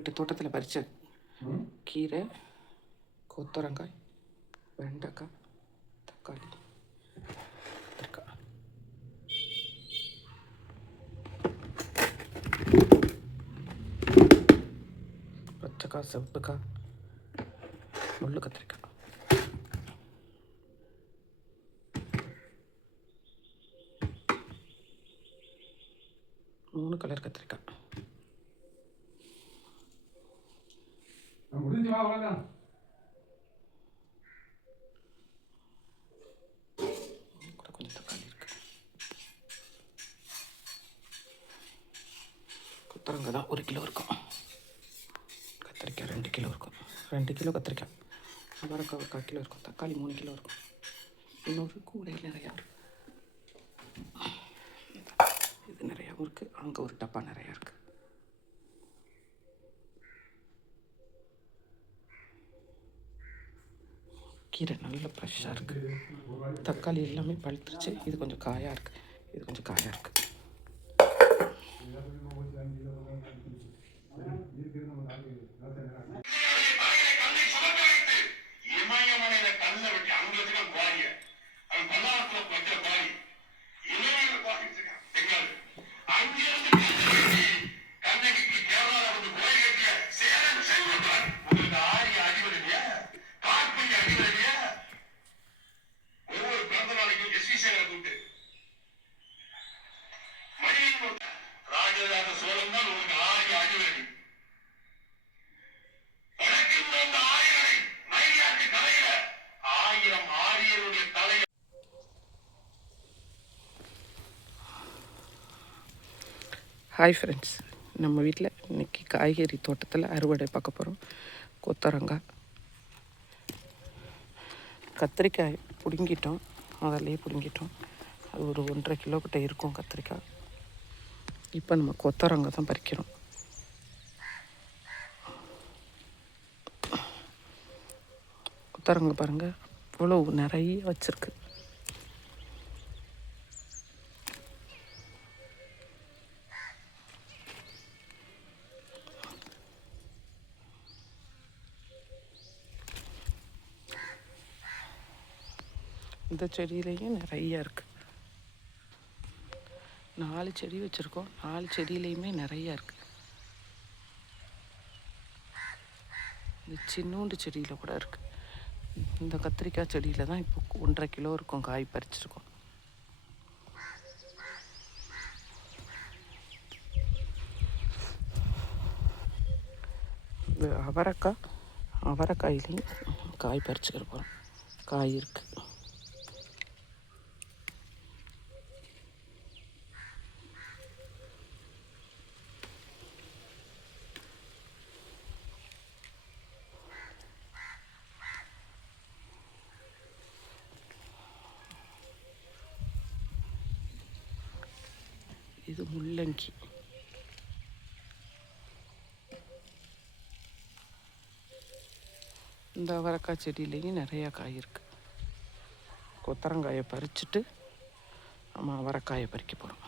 வீட்டு தோட்டத்தில் பறித்த கீரை, கொத்தவரங்காய், வெண்டைக்காய், தக்காளி, கத்திரிக்காய். பச்சைக்காய், செவப்புக்காய், முள்ளு கத்திரிக்காய். மூணு கலர் கத்திரிக்காய். கொஞ்சம் தக்காளி இருக்கு. கொத்தவரங்காய் தான் 1 கிலோ இருக்கும். கத்திரிக்காய் 2 கிலோ இருக்கும். 2 கிலோ கத்திரிக்காய். அவரைக்காய் 1/4 கிலோ இருக்கும். தக்காளி 3 கிலோ இருக்கும். இன்னொரு கூடையில் நிறையா இருக்குது. இது நிறையாவும் இருக்குது. அங்கே ஒரு டப்பா நிறையா இருக்குது. கீரை நல்ல ஃப்ரெஷ்ஷாக இருக்குது. தக்காளி எல்லாமே பழுத்துருச்சு. இது கொஞ்சம் காயாக இருக்குது. இது கொஞ்சம் காயாக இருக்குது. ஹாய் ஃப்ரெண்ட்ஸ், நம்ம வீட்டில் இன்றைக்கி காய்கறி தோட்டத்தில் அறுவடை பார்க்க போகிறோம். கொத்தவரங்காய், கத்திரிக்காய் பிடுங்கிட்டோம். அதிலே பிடுங்கிட்டோம். அது ஒரு 1.5 கிலோ கிட்ட இருக்கும் கத்திரிக்காய். இப்போ நம்ம கொத்தவரங்காய் தான் பறிக்கிறோம். கொத்தவரங்காய் பாருங்கள், இவ்வளோ நிறைய வச்சுருக்கு. இந்த செடியிலையும் நிறைய இருக்குது. 4 செடி வச்சுருக்கோம். 4 செடியிலையுமே நிறையா இருக்குது. இந்த சின்னூண்டு செடியில் கூட இருக்குது. இந்த கத்திரிக்காய் செடியில் தான் இப்போ 1.5 கிலோ இருக்கும் காய் பறிச்சிருக்கோம். இந்த அவரைக்காயிலையும் காய் பறிச்சுக்கிறப்போம். காய் இருக்குது. இது முள்ளங்கி. இந்த அவரைக்காய் செடியிலையும் நிறையா காய் இருக்குது. கொத்தவரங்காயை பறிச்சுட்டு நம்ம அவரைக்காயை பறிக்க போகிறோம்.